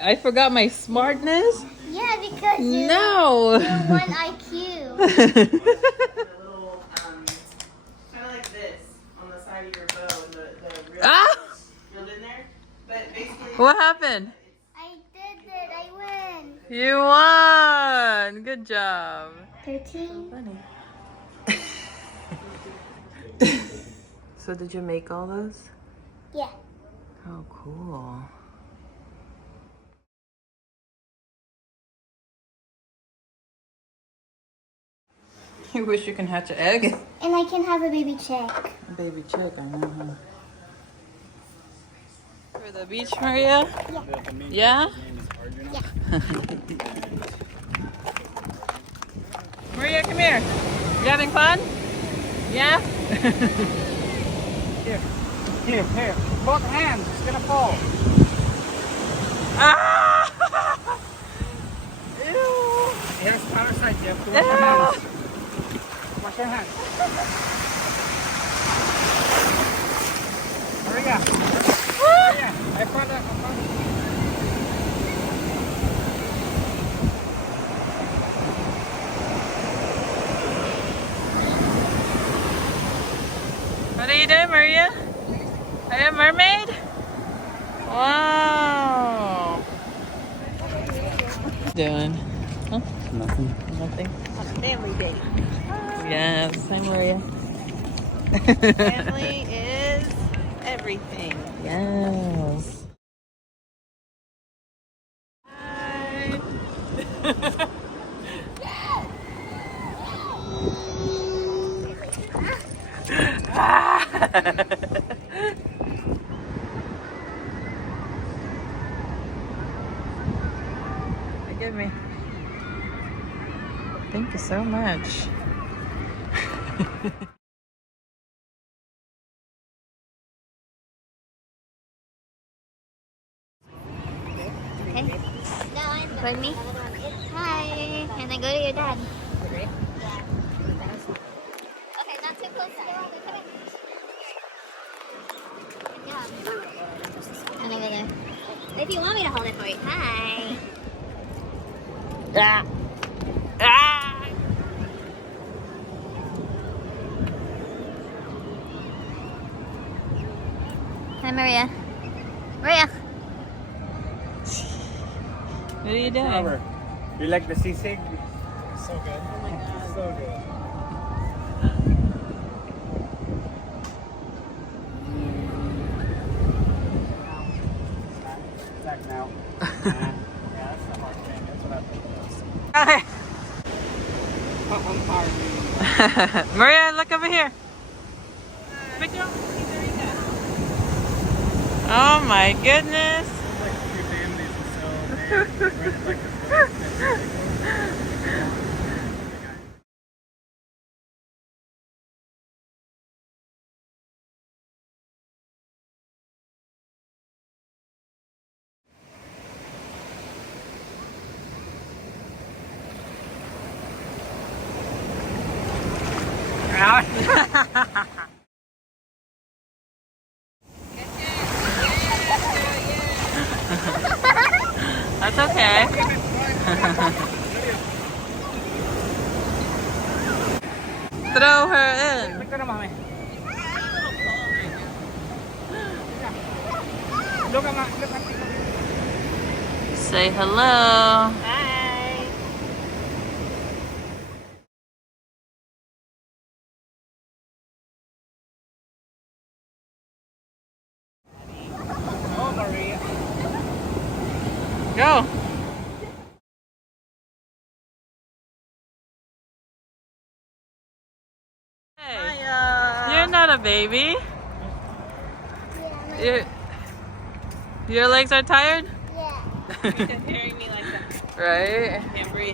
I forgot my smartness? Yeah, because No. you're 1 IQ. Kind of like this on the side of your bow, and the real filled in there. But basically, What happened? I did it. I win. You won. Good job. 13. Funny. So did you make all those? Yeah. Oh, cool. You wish you can hatch an egg. And I can have a baby chick. A baby chick, I know, huh? For the beach, Maria? Yeah? Yeah? Maria, come here. You having fun? Yeah? Here. Both hands. It's gonna fall. Ah! Ew! Here's the other side. You have to wash your hands. Wash your hands. Maria. Maria. I found it. What are you doing, Maria? Are you a mermaid? Wow. Doing? Huh? Nothing. Nothing. family day. Yes. Hi, Maria. Family is everything. Yes. Hi. Forgive me. Thank you so much. Okay. Join me. Hi. And then go to your dad. Okay, not too close to the water. Come here. Good job. And over there. If you want me to hold it for you. Hi. Ah. Ah. Hi, Maria. Maria. What are you doing? Robert, you like the sisig? So good. Oh my God. So good. Back now. Yeah, that's the hard thing. That's what I think. Okay. I'm tired. Maria, look over here. Big girl. Oh my goodness. Like two families, so they're like this. That's okay. Throw her in. Look at mommy. Look at me. Say hello. Hi. Oh, Maria. Go. Hey, you're not a baby. Your legs are tired? Yeah. You're carrying me like that. Right? Can't breathe.